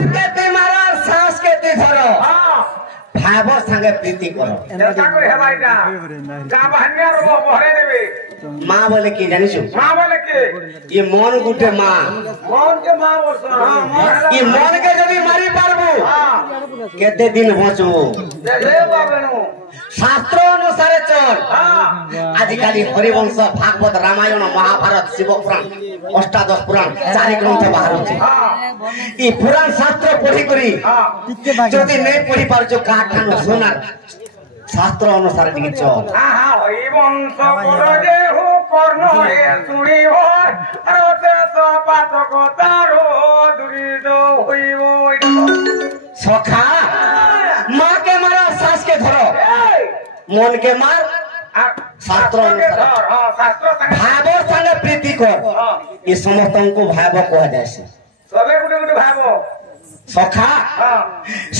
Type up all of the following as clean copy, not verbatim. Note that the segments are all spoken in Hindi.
केते मारो सांस केते धरो भाव संगे प्रीति करो जैसा कोई है भाई का का बहनिया रो बहरे देवे माँ बोले की जानिस मां बोले के ये मन गुटे माँ कौन के मां बोल हां मोर ये मन के जदी मारी पारबो हां केते दिन बचबो ले बाबेनु शास्त्र अनुसार चल हां आजिकाली हरिवंश भागवत रामायण महाभारत शिवपुराण अष्टादश पुराण चारि ग्रंथ बाहर छे ई पुराण शास्त्र पढ़ी करी जदी नै पढ़ी पारछो काठानो सोनार शास्त्र अनुसार टिके चल हां हां होई वंश पुरजे हो कर्ण हे सुनी हो अरते सपात को तारो दुरी दो होई सखा माँ के मारा सास के धरो मन के मार शास्त्र अनुसार हां शास्त्र संगे भाव संगे प्रीति कर ये समस्तन को भाव कह जाय से सबे गुटे गुटे भाबो सखा हां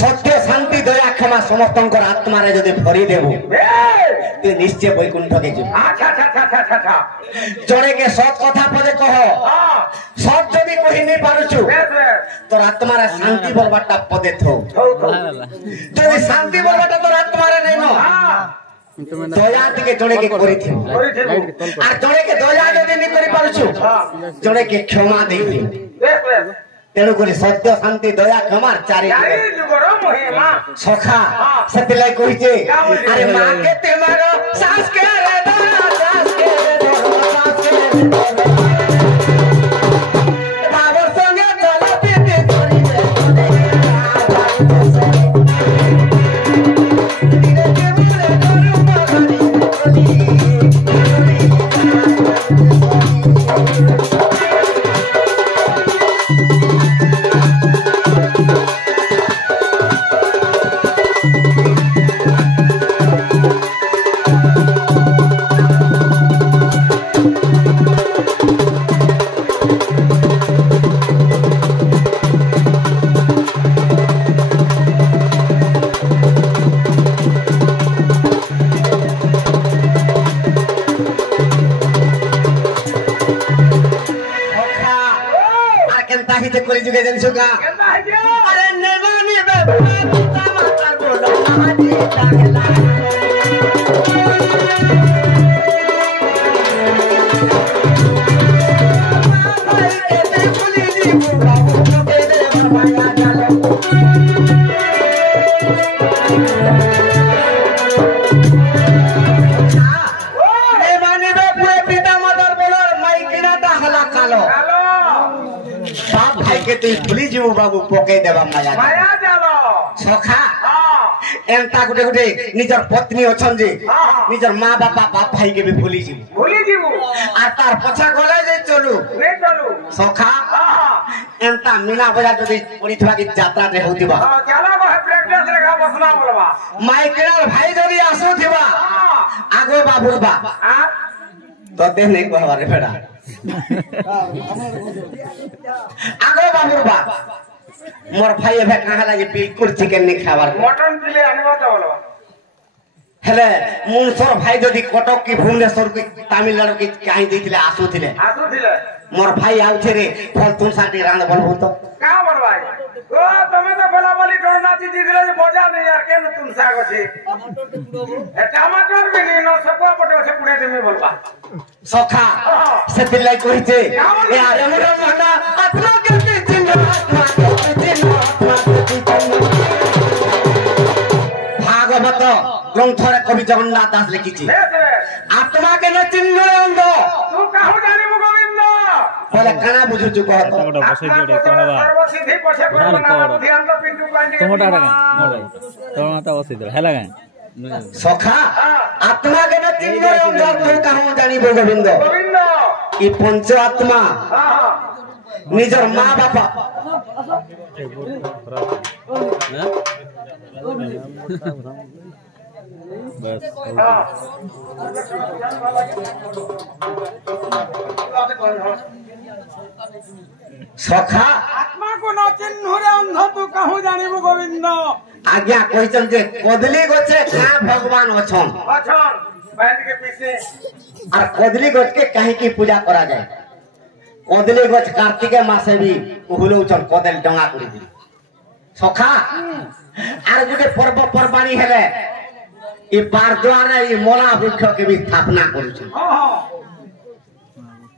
सत्य शांति दया क्षमा समस्तंकर आत्मा रे जदि भरी देबो ते निश्चय वैकुंठ के जीव अच्छा अच्छा अच्छा अच्छा जड़े के सत कथा पदे कह हां सत जदि कहि नै पारुछु तोर आत्मा रे शांति बोलबाटा पदे थौ जदि शांति बोलबाटा तोर आत्मा रे नै न हां दया टिके जड़े के करि थि आ जड़े के दया जदि नै करि पारुछु जड़े के क्षमा देई थि तेणु करी सत्य शांति दया क्षमा चारि सखा सतिलाई कहिचे अरे माँ के तेमारो सास के रे दाना सास के रे धर्म सास के रे बाबर संगे चला पीते चली जुगे जनसुका अरे नेवानी बे माता बोलो महाजी लागला भाई के ते पुली जी बुला के दे भरवाया जालो नेवानी बे पुए पिता मदर बोलो माइकिना ता हला कालो भाई के तू भूली जीव बाबू पके देबा माया माया जालो सखा एंता गुटे गुटे निजर पत्नी अछन जे निजर मां बापा बाप भाई के भी भूली जीव आ तार पछा गले जे चलू नै चलू सखा एंता मीना बजार जदी पड़ीथवा की यात्रा रे होतिबा चला बा प्रैक्टिस रेखा बसना बोलबा माइकल भाई जदी आसुथिबा आगो बाबू बा तो दे नै कहबा रे फेडा आगो बाबू बा मोर भाई एबे कहा लागे बिल्कुल चिकन नहीं खाबार मटन पिले आनबा त बोलबा हेले मुनसर भाई जदी कटक की भुवनेश्वर की तमिलनाडु की कहीं देथिले आसुथिले मोर भाई आउथे रे फलतुन साटी रांद बोलबो तो का बोलबाई ओ तमे तो बोला बोली कर नाची दिदिले जे मजा नहीं यार केन तुम सागो छी ए टमाटर भी नहीं न सबा पटे से पुणे देमे बोलबा सखा सेतिलाई कहिते ए अरे मोर मना आत्मा के चिन्ह आत्मा के चिन्ह आत्मा के चिन्ह भागवत ग्रंथ रे कवि जगन्नाथ दास लिखिछि आत्मा के न चिन्ह अंध तू काहू जानि गोविंद बोले काना बुझु छु कहत सर्वसिद्धि पछे पर बना ध्यान तो पिंटू कांडी टमाटर टमाटर वसिद हैला गाय सखा आत्मा के न चिन्ह अंध तू काहू जानि गोविंद गोविंद ई पंच आत्मा निजर मां बापा बस सखा आत्मा को न चिन्ह रे अंध तू काहू जानि गोविंद आज्ञा कहिसन जे कदली गछे का भगवान अछन अछन बैठ के पीछे और कदली गछ के काहे की पूजा करा जाए कदली गछ कार्तिक मासे भी उहुलो चल कदल डंगा करी दी সখা আর গোটে পর্বপর্বাণী হেলে এই বারদ্বারে এই মলা বৃক্ষকে বি স্থাপনা করুছে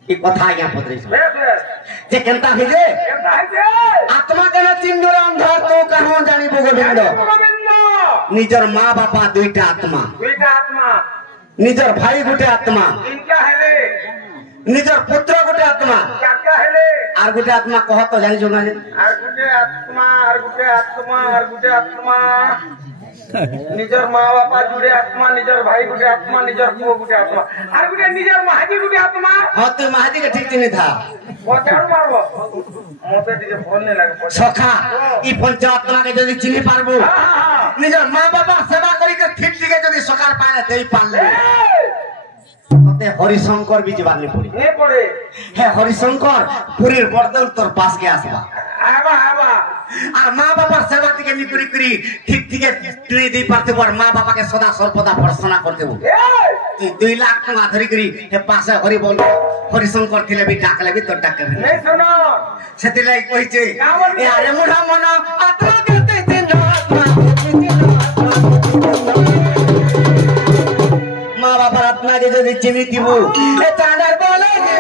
এই কথা আজ্ঞা পত্রেছ যে কেনতা হইছে আত্মা কেন চিহ্নর অন্ধ তো কাহ জানিব গোবিন্দ নিজর মা বাপা দুইটা আত্মা নিজর ভাই গোটে আত্মা নিজর পুত্র গোটে আত্মা আর গোটে আত্মা কহ তো জানিছ না নিজের মা বাপা জুড়ে আত্মা নিজের ভাই গুটে আত্মা নিজের পুଅ গুটে আত্মা আর গুটে নিজের মাহাজি গুটে আত্মা হ্যাঁ তুই মাহাজি কে ঠিক চিনি থা পচাড় মারব মতে ଟିକେ ফোন নে লাগে সখা ই পঞ্চ আত্মা কে যদি চিনি পারবো নিজের মা বাবা সেবা করি কে ঠিক ঠিক যদি সকাল পারে দেই পারলে মতে হরিশঙ্কর বি জীবানি পড়ি নে পড়ে হে হরিশঙ্কর পুরীর বরদৌল তোর পাশ কে আসবা আবা আবা আর মা বাবার সেবা থেকে নিকরি করি ঠিক ঠিক তুই দেই পারতে আর মা বাবাকে সদা সর্বদা ভর্সনা করতে তুই 2 লাখ টাকা ধরি করি হে পাশে হরি বল হরিশঙ্কর থিলে বি ডাকলে বি তোর ডাকবে নে শোনো সেটি লাই কইছে এ আরে মুঢ়া মন আত্মা কেতে চিহ্ন আত্মা মা বাবার আত্মাকে যদি চিনি দিব এ চাঁদার বলে যে